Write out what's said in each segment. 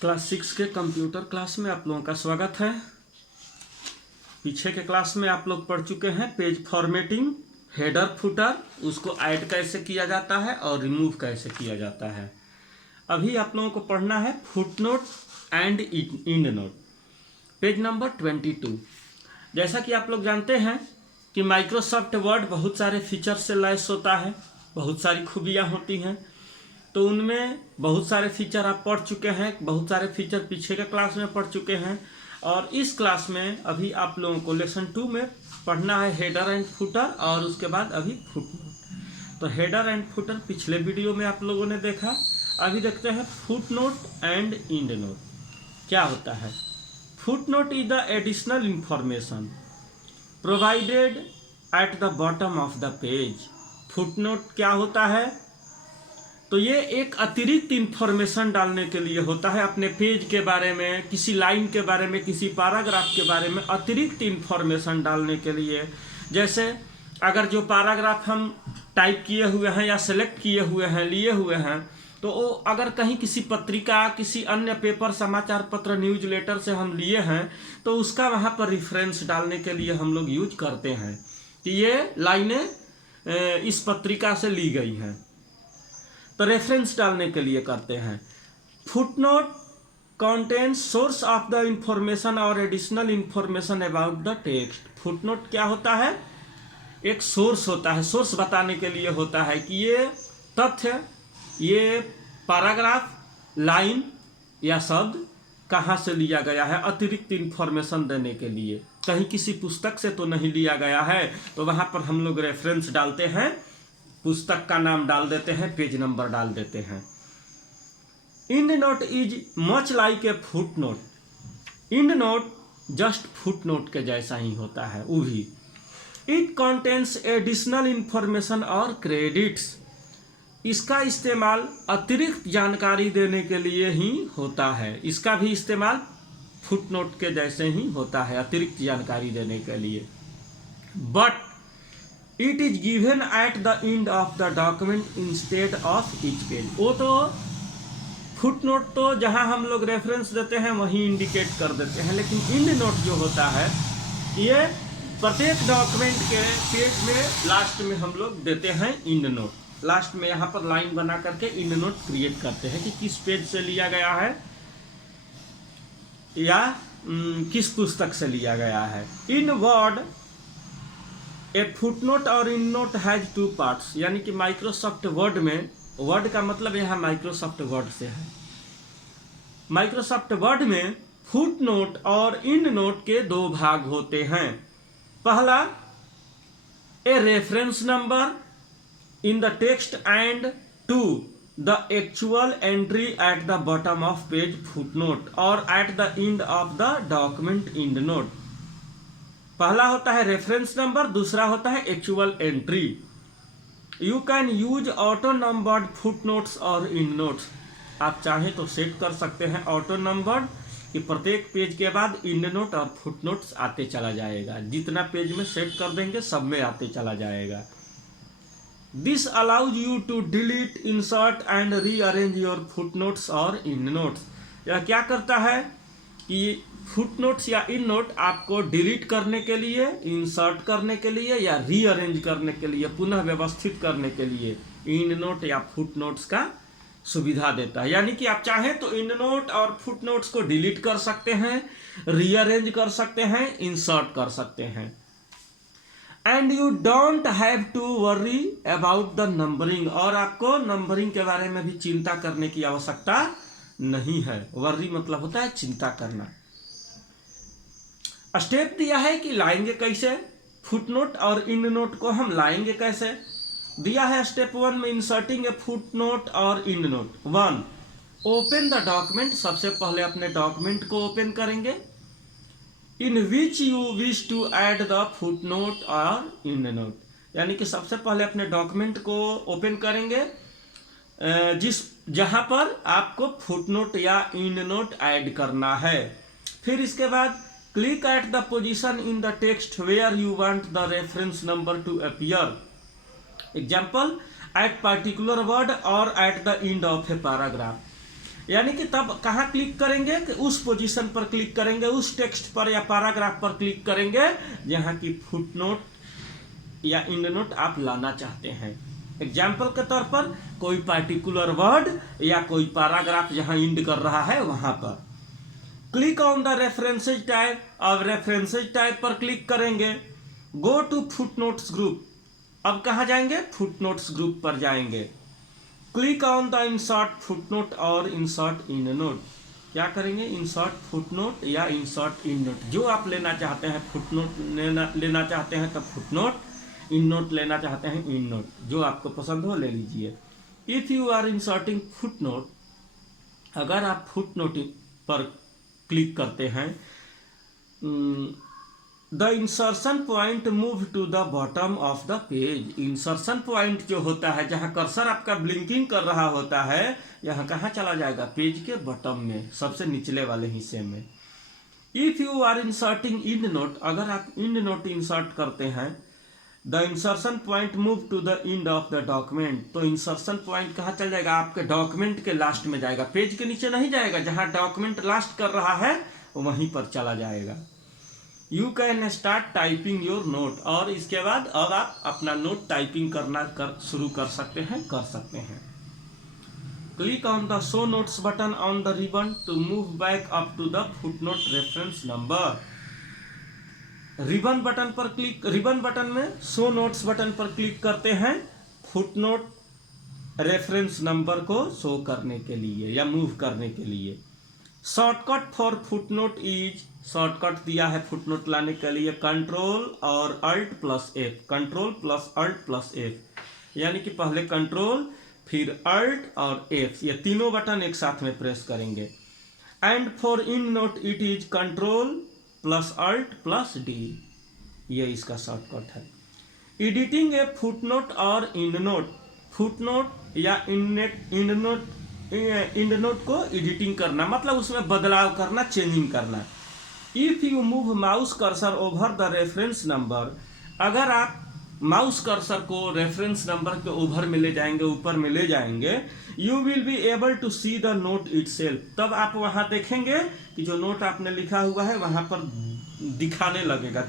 Class 6 के computer class में आप लोगों का स्वागत है। पीछे के क्लास में आप लोग पढ़ चुके हैं पेज फॉर्मेटिंग, हेडर फुटर, उसको ऐड कैसे किया जाता है और रिमूव कैसे किया जाता है। अभी आप लोगों को पढ़ना है footnote and endnote, page number 22। जैसा कि आप लोग जानते हैं कि माइक्रोसॉफ्ट वर्ड बहुत सारे फीचर से लैस होता है, बहुत सारी खूबियाँ होती हैं, तो उनमें बहुत सारे फीचर आप पढ़ चुके हैं, बहुत सारे फीचर पीछे के क्लास में पढ़ चुके हैं। और इस क्लास में अभी आप लोगों को लेसन 2 में पढ़ना है हेडर एंड फुटर और उसके बाद अभी फुटनोट। तो हेडर एंड फुटर पिछले वीडियो में आप लोगों ने देखा। अभी देखते हैं फुटनोट एंड इंड नोट क्या होता है। Footnote is the additional information provided eight the bottom of the page. Footnote क्या होता है? तो ये एक अतिरिक्त इंफॉर्मेशन डालने के लिए होता है, अपने पेज के बारे में, किसी लाइन के बारे में, किसी पैराग्राफ के बारे में अतिरिक्त इंफॉर्मेशन डालने के लिए। जैसे अगर जो पैराग्राफ हम टाइप किए हुए हैं या सेलेक्ट किए हुए हैं, लिए हुए हैं, तो वो अगर कहीं किसी पत्रिका, किसी अन्य पेपर, समाचार पत्र, न्यूज लेटर से हम लिए हैं, तो उसका वहाँ पर रिफरेंस डालने के लिए हम लोग यूज करते हैं कि ये लाइनें इस पत्रिका से ली गई हैं, तो रेफरेंस डालने के लिए करते हैं। Footnote contains source of the information और additional information about the text. Footnote क्या होता है? एक सोर्स होता है, सोर्स बताने के लिए होता है कि ये तथ्य, ये पैराग्राफ, लाइन या शब्द कहाँ से लिया गया है, अतिरिक्त इंफॉर्मेशन देने के लिए। कहीं किसी पुस्तक से तो नहीं लिया गया है, तो वहाँ पर हम लोग रेफरेंस डालते हैं, पुस्तक का नाम डाल देते हैं, पेज नंबर डाल देते हैं। Endnote is much like a footnote. Endnote just footnote के जैसा ही होता है, वो भी। इट कंटेन्स एडिशनल इंफॉर्मेशन और क्रेडिट्स। इसका इस्तेमाल अतिरिक्त जानकारी देने के लिए ही होता है। इसका भी इस्तेमाल फुट नोट के जैसे ही होता है, अतिरिक्त जानकारी देने के लिए। But it is given at the end of the document instead of each page. वो तो फुट नोट तो जहां हम लोग रेफरेंस देते हैं वहीं इंडिकेट कर देते हैं, लेकिन इंड नोट जो होता है ये प्रत्येक डॉक्यूमेंट के पेज में लास्ट में हम लोग देते हैं इंड नोट। लास्ट में यहाँ पर लाइन बना करके इंड नोट क्रिएट करते हैं कि किस पेज से लिया गया है या किस पुस्तक से लिया गया है। इन वर्ड ए फुटनोट और इंड नोट हैज 2 पार्ट्स। यानी कि माइक्रोसॉफ्ट वर्ड में, वर्ड का मतलब यहाँ माइक्रोसॉफ्ट वर्ड से है। माइक्रोसॉफ्ट वर्ड में फुटनोट और इंड नोट के 2 भाग होते हैं। पहला, a reference number in the text and 2 the actual entry at the bottom of page footnote और at the end of the document end. पहला होता है रेफरेंस नंबर, दूसरा होता है actual entry. You can use auto numbered footnotes और end नोट्स। आप चाहें तो सेट कर सकते हैं ऑटो नंबर्ड कि प्रत्येक पेज के बाद इंड नोट और फुटनोट्स आते चला जाएगा। जितना पेज में सेट कर देंगे सब में आते चला जाएगा। This allows you to delete, insert and rearrange your footnotes और इंड नोट्स। यह क्या करता है कि फुटनोट्स या इंड नोट आपको डिलीट करने के लिए, इंसर्ट करने के लिए या रीअरेंज करने के लिए, पुनः व्यवस्थित करने के लिए इंड नोट या फुटनोट्स का सुविधा देता है। यानी कि आप चाहें तो इंड नोट और फुटनोट्स को डिलीट कर सकते हैं, रीअरेंज कर सकते हैं, इंसर्ट कर सकते हैं। And you don't have to worry about the numbering. और आपको नंबरिंग के बारे में भी चिंता करने की आवश्यकता नहीं है। वरी मतलब होता है चिंता करना। स्टेप दिया है कि लाएंगे कैसे फुटनोट और इंड नोट को, हम लाएंगे कैसे। दिया है स्टेप 1 में, इंसर्टिंग ए फुटनोट और end. 1, open the document. सबसे पहले अपने डॉक्यूमेंट को ओपन करेंगे in which you wish to add the footnote और इंड नोट। यानी कि सबसे पहले अपने डॉक्यूमेंट को ओपन करेंगे जहां पर आपको फुटनोट या इंड नोट ऐड करना है। फिर इसके बाद click at the position in the text where you want the reference number to appear. Example, at particular word और at the end of a paragraph. यानी कि तब कहाँ क्लिक करेंगे कि उस पोजीशन पर क्लिक करेंगे, उस टेक्स्ट पर या पैराग्राफ पर क्लिक करेंगे जहाँ की फुटनोट या एंड नोट आप लाना चाहते हैं। एग्जाम्पल के तौर पर कोई पार्टिकुलर वर्ड या कोई पैराग्राफ जहाँ एंड कर रहा है वहाँ पर click on the references type. अब रेफरेंसेज टाइप पर क्लिक करेंगे, गो टू फुटनोट्स ग्रुप। अब कहाँ जाएंगे? फुटनोट्स ग्रुप पर जाएंगे। Click on the insert footnote और इंसर्ट एंड नोट। क्या करेंगे? इंसर्ट फुटनोट या इंसर्ट एंड नोट, जो आप लेना चाहते हैं। फुटनोट लेना चाहते हैं तो फुटनोट, एंड नोट लेना चाहते हैं एंड नोट, जो आपको पसंद हो ले लीजिए। If you are inserting footnote, अगर आप फुटनोट पर क्लिक करते हैं, the insertion point move to the bottom of the page. Insertion point जो होता है, जहां कर्सर आपका ब्लिंकिंग कर रहा होता है, यहाँ कहाँ चला जाएगा? पेज के बॉटम में, सबसे निचले वाले हिस्से में। If you are inserting endnote, अगर आप एंड नोट इंसर्ट करते हैं, the insertion point move to the end of the document, तो इंसर्शन पॉइंट कहाँ चल जाएगा? आपके डॉक्यूमेंट के लास्ट में जाएगा, पेज के नीचे नहीं जाएगा। जहाँ डॉक्यूमेंट लास्ट कर रहा है वहीं पर चला जाएगा। You can start typing your note, और इसके बाद अब आप अपना नोट टाइपिंग शुरू कर सकते हैं। Click on the show notes button on the ribbon to move back up to the footnote reference number. Ribbon button में शो नोट्स बटन पर क्लिक करते हैं, फुटनोट रेफरेंस नंबर को शो करने के लिए या मूव करने के लिए। Shortcut for footnote is, shortcut दिया है फुटनोट लाने के लिए कंट्रोल और alt plus F, control plus alt plus F, यानी कि पहले कंट्रोल फिर अल्ट और एफ, ये तीनों बटन एक साथ में प्रेस करेंगे। And for end note it is control plus alt plus D, ये इसका शॉर्टकट है। एडिटिंग ए फुटनोट और एंड नोट, फुटनोट या एंड नोट को एडिटिंग करना, मतलब उसमें बदलाव करना, चेंजिंग करना। If you move mouse cursor over the reference number, अगर आप माउस कर्सर को रेफरेंस नंबर के ओवर में ले जाएंगे, ऊपर में ले जाएंगे, you will be able to see the note itself, तब आप वहां देखेंगे कि जो नोट आपने लिखा हुआ है वहां पर दिखाने लगेगा,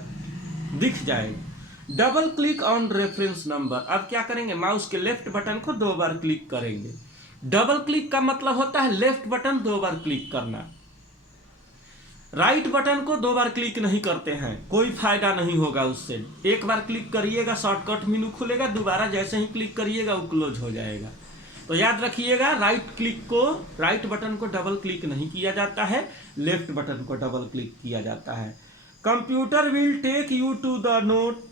दिख जाएगा। Double click on reference number, अब क्या करेंगे? माउस के लेफ्ट बटन को 2 बार क्लिक करेंगे। डबल क्लिक का मतलब होता है लेफ्ट बटन 2 बार क्लिक करना, राइट बटन को 2 बार क्लिक नहीं करते हैं, कोई फायदा नहीं होगा उससे। एक बार क्लिक करिएगा, शॉर्टकट मेनू खुलेगा, दोबारा जैसे ही क्लिक करिएगा वो क्लोज हो जाएगा। तो याद रखिएगा, राइट बटन को डबल क्लिक नहीं किया जाता है, लेफ्ट बटन को डबल क्लिक किया जाता है। Computer will take you to the note,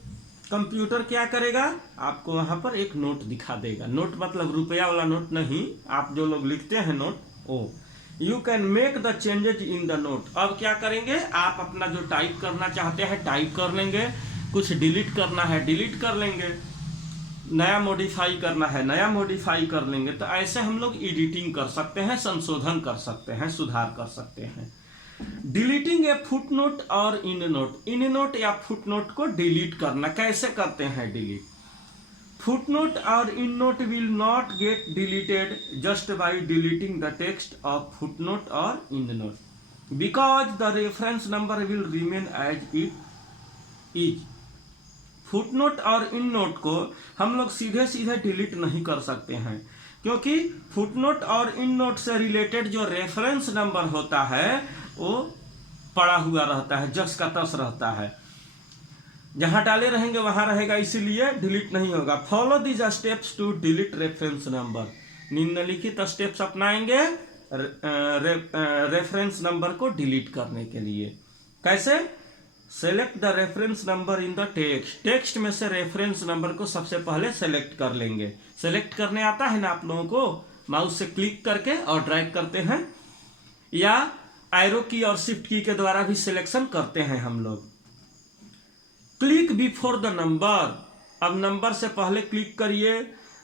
computer क्या करेगा? आपको वहां पर एक नोट दिखा देगा। नोट मतलब रुपया वाला नोट नहीं, आप जो लोग लिखते हैं note, oh you can make the changes in the note. अब क्या करेंगे? आप अपना जो टाइप करना चाहते हैं टाइप कर लेंगे, कुछ डिलीट करना है डिलीट कर लेंगे, नया मॉडिफाई करना है नया मॉडिफाई कर लेंगे। तो ऐसे हम लोग एडिटिंग कर सकते हैं, संशोधन कर सकते हैं, सुधार कर सकते हैं। डिलीटिंग ए फुटनोट और इन नोट या फुटनोट को डिलीट करना, कैसे करते हैं डिलीट? फुटनोट और end will not get deleted just by deleting the text of footnote और end, because the reference number will remain as it is. Footnote और in note को हम लोग सीधे सीधे डिलीट नहीं कर सकते हैं, क्योंकि फुटनोट और इन नोट से रिलेटेड जो रेफरेंस नंबर होता है वो पड़ा हुआ रहता है, जस का तस रहता है, जहां डाले रहेंगे वहां रहेगा, इसीलिए डिलीट नहीं होगा। Follow this steps to delete reference number, निम्नलिखित स्टेप्स अपनाएंगे रेफरेंस नंबर को डिलीट करने के लिए। कैसे? Select the reference number in the text में से रेफरेंस नंबर को सबसे पहले सेलेक्ट कर लेंगे। सेलेक्ट करने आता है ना आप लोगों को? माउस से क्लिक करके और ड्रैग करते हैं, या एरो की और शिफ्ट की के द्वारा भी सिलेक्शन करते हैं हम लोग। क्लिक बिफोर द नंबर, अब नंबर से पहले क्लिक करिए।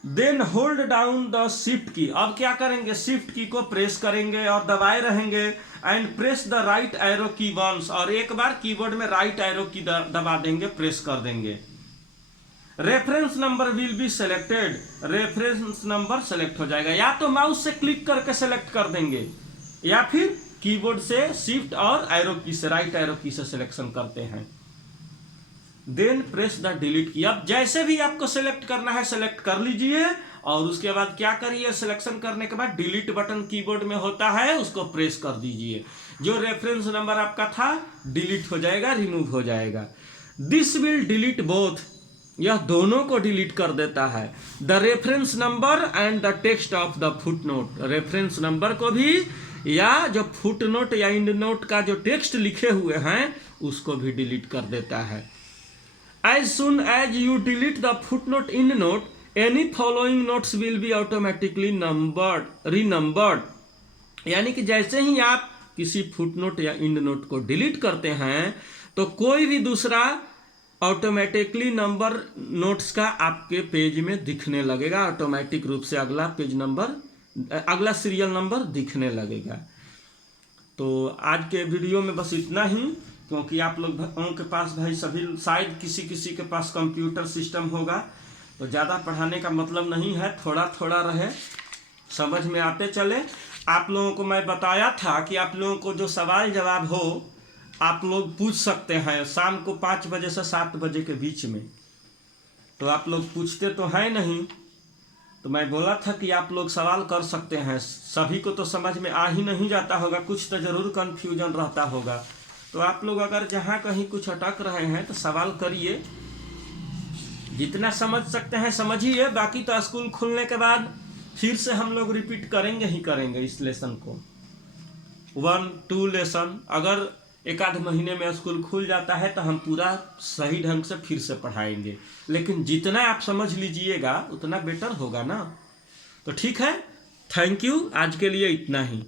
Then hold down the shift key, अब क्या करेंगे? शिफ्ट की को प्रेस करेंगे और दबाए रहेंगे। And press the right arrow की वंस, और एक बार कीबोर्ड में राइट एरो की दबा देंगे, प्रेस कर देंगे। Reference number will be selected, reference number select हो जाएगा। या तो माउस से क्लिक करके सेलेक्ट कर देंगे या फिर कीबोर्ड से शिफ्ट और एरो की से, राइट एरो की से सिलेक्शन करते हैं। देन प्रेस द डिलीट की। अब जैसे भी आपको सेलेक्ट करना है सेलेक्ट कर लीजिए और उसके बाद क्या करिए, सिलेक्शन करने के बाद डिलीट बटन कीबोर्ड में होता है उसको प्रेस कर दीजिए। जो रेफरेंस नंबर आपका था डिलीट हो जाएगा, रिमूव हो जाएगा। दिस विल डिलीट बोथ, यह दोनों को डिलीट कर देता है। The reference number and the text of the footnote, reference number को भी या जो फुटनोट या इंड नोट का जो टेक्स्ट लिखे हुए हैं उसको भी डिलीट कर देता है। As soon as you delete the footnote in note, any following notes will be automatically renumbered। यानी कि जैसे ही आप किसी फुटनोट या इंड नोट को डिलीट करते हैं तो कोई भी दूसरा ऑटोमेटिकली नंबर नोट्स का आपके पेज में दिखने लगेगा, ऑटोमेटिक रूप से अगला पेज नंबर, अगला सीरियल नंबर दिखने लगेगा। तो आज के वीडियो में बस इतना ही, क्योंकि आप लोगों के पास भाई सभी शायद किसी के पास कंप्यूटर सिस्टम होगा, तो ज़्यादा पढ़ाने का मतलब नहीं है, थोड़ा थोड़ा रहे, समझ में आते चले। आप लोगों को मैं बताया था कि आप लोगों को जो सवाल जवाब हो आप लोग पूछ सकते हैं शाम को 5 बजे से 7 बजे के बीच में। तो आप लोग पूछते तो हैं नहीं, तो मैं बोला था कि आप लोग सवाल कर सकते हैं। सभी को तो समझ में आ ही नहीं जाता होगा, कुछ तो ज़रूर कन्फ्यूजन रहता होगा। तो आप लोग अगर जहाँ कहीं कुछ अटक रहे हैं तो सवाल करिए, जितना समझ सकते हैं समझिए। बाकी तो स्कूल खुलने के बाद फिर से हम लोग रिपीट करेंगे ही करेंगे इस लेसन को, 1-2 लेसन। अगर एक आध महीने में स्कूल खुल जाता है तो हम पूरा सही ढंग से फिर से पढ़ाएंगे, लेकिन जितना आप समझ लीजिएगा उतना बेटर होगा ना। तो ठीक है, थैंक यू, आज के लिए इतना ही।